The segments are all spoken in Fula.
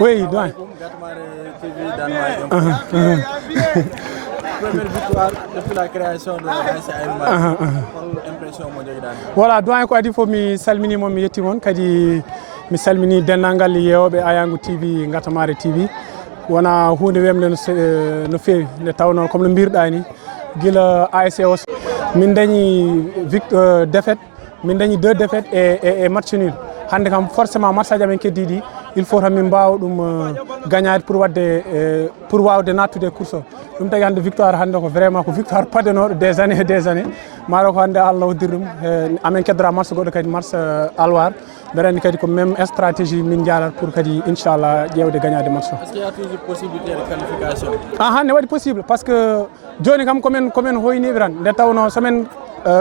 Oui, doyen. Première victoire depuis la création de l'AS Aïnoumar. Impression mo jogi dan. Voilà, doyen ko adi fo mi salmini mom mi yetti mon kadi mi salmini dennangal yewɓe Ayangu TV Gatamare TV wona hunde wemde no fewi nde tawno comme no birɗa ni gila ASC o min dañi défaite min dañi 2 défaites et match nul hande kam forcément match aji amen keddiɗi il faut tan min mbawa ɗum gagnade pour wawde nattude course o ɗum tagi hande victoire hande ko vraiment ko victoire padenoɗo des années et des années maɗo ko hande Allah hoddiri ɗum amen keddora match goɗɗo kadi match alwar mbeɗa andi kadi ko même stratégie min jaalat pour kadi inchallah ƴewde gagnade match o. Est-ce qu'il y a toujours possibilité de qualification? Hande waɗi possible par ce que joni kam komin hoyniɓe tan nde tawno somin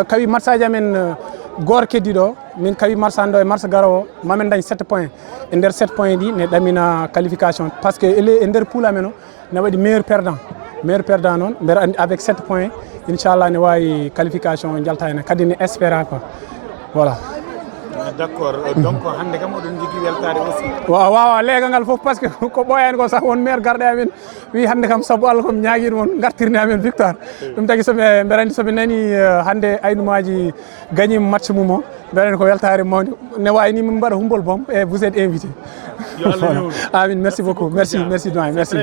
kawi match aji amen goto keddiɗo min kawi marsando e mars garowo mamen dañ 7 points e nder 7 points ɗi ne ɗamina qualification par ce que e nder poule amen o ne waɗi meilleur perdant noon mbeɗa andi avec 7 points inchallah ne wawi qualification jalta hen kadi ne espéra quoi voilà. D'accord, donc hande kam oɗon jogui weltade aussi. Wawa leegal ngal foof par ce que ko ɓoyani ko sah won maire garɗe amen wi hande kam saabu Allah komi ñaguiɗo moon gartirni amen victoire ɗum tagui mbeɗa andi soɓe nani hande Aïnoumaji gagni match mum o mbeɗa andi ko weltare mawde ne wayni min mbaɗa humbol boom et vous êtes invité. Amin, merci beaucoup, merci doyen, merci.